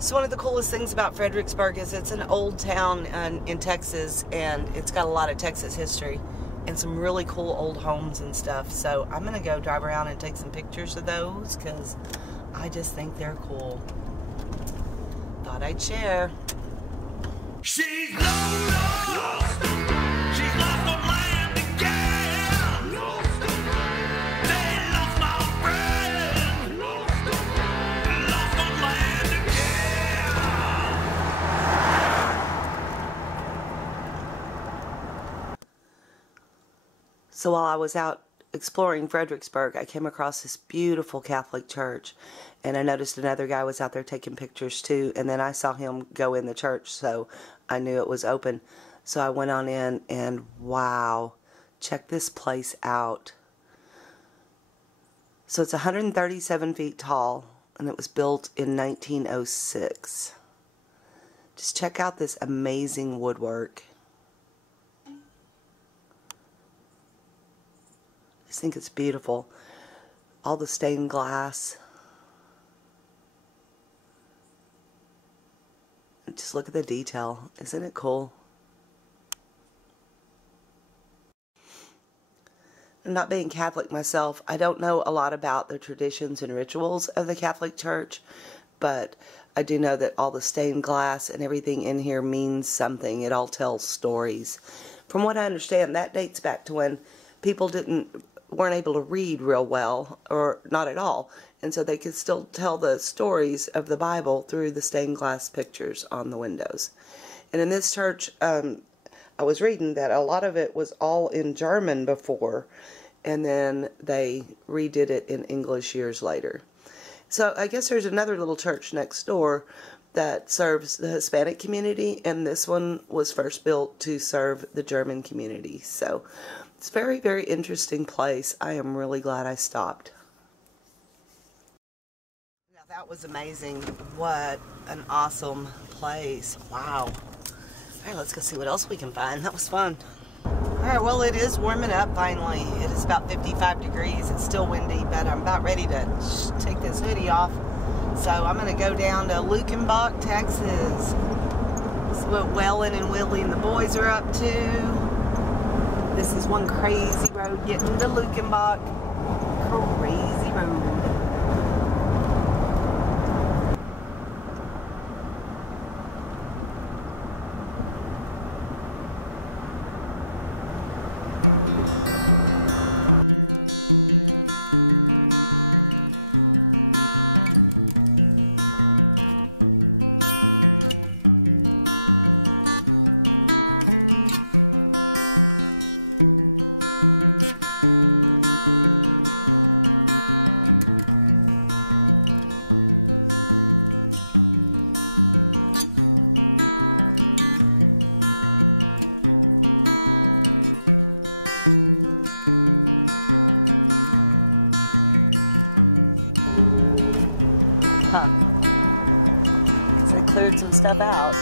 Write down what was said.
So one of the coolest things about Fredricksburg is it's an old town in Texas, and it's got a lot of Texas history and some really cool old homes and stuff. So I'm going to go drive around and take some pictures of those because I just think they're cool. Thought I'd share. She's Lola. She's lost on land again. They lost my friend. Lost on land again. So while I was out exploring Fredricksburg, I came across this beautiful Catholic church, and I noticed another guy was out there taking pictures too, and then I saw him go in the church, so I knew it was open. So I went on in, and wow, check this place out. So it's 137 feet tall, and it was built in 1906. Just check out this amazing woodwork. I just think it's beautiful. All the stained glass. Just look at the detail. Isn't it cool? Not being Catholic myself, I don't know a lot about the traditions and rituals of the Catholic Church, but I do know that all the stained glass and everything in here means something. It all tells stories. From what I understand, that dates back to when people weren't able to read real well, or not at all, and so they could still tell the stories of the Bible through the stained glass pictures on the windows. And in this church, I was reading that a lot of it was all in German before, and then they redid it in English years later. So I guess there's another little church next door that serves the Hispanic community, and this one was first built to serve the German community. So it's a very, very interesting place. I am really glad I stopped. Now that was amazing. What an awesome place. Wow. Alright, let's go see what else we can find. That was fun. Alright, well, it is warming up finally. It is about 55 degrees. It's still windy, but I'm about ready to take this hoodie off. So I'm going to go down to Luchenbach, Texas. See what Wellen and Willie and the boys are up to. This is one crazy road getting to Luchenbach. Crazy road. Because I cleared some stuff out.